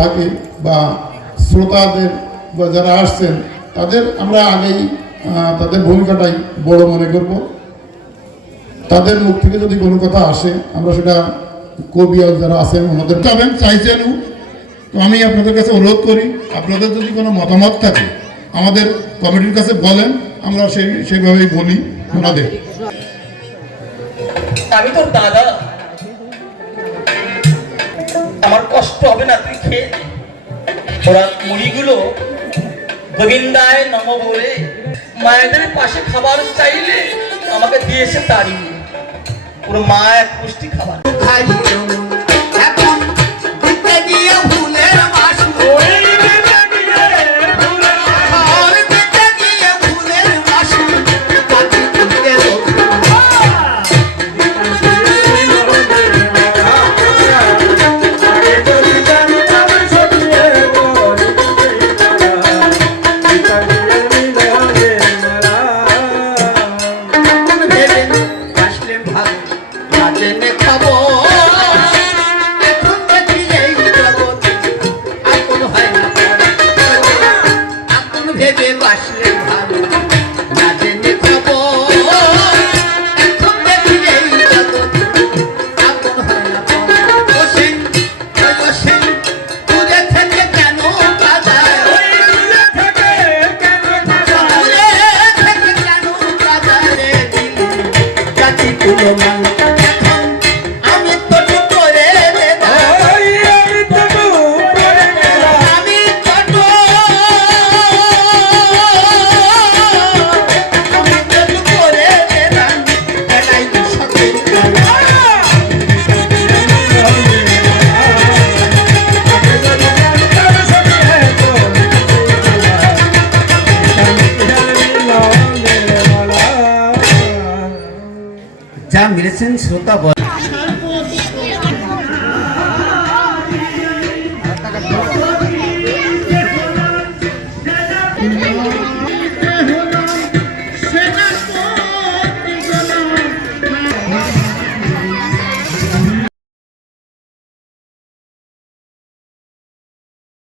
থাকে বা শ্রোতাদের বা যারা আসছেন তাদের আমরা আগেই তাদের ভূমিকাটাই বড় মনে করব। তাদের মুখ থেকে যদি কোনো কথা আসে আমরা সেটা কবি যারা আছেন ওনাদের যাবেন চাইছেন। তো আমি আপনাদের কাছে অনুরোধ করি, আপনাদের যদি কোনো মতামত থাকে আমাদের কমিটির কাছে বলেন, আমরা সেইভাবেই বলি ওনাদের। আমি তোর দাদা, আমার কষ্ট হবে না, তুই খেয়ে ওরা মুড়িগুলো গোবিন্দায় নম বলে মায়েদের পাশে খাবার চাইলে আমাকে দিয়েছে তারি, পুরো মা এক পুষ্টি খাবার খাই। যা মেরেছেন শ্রোতা বল।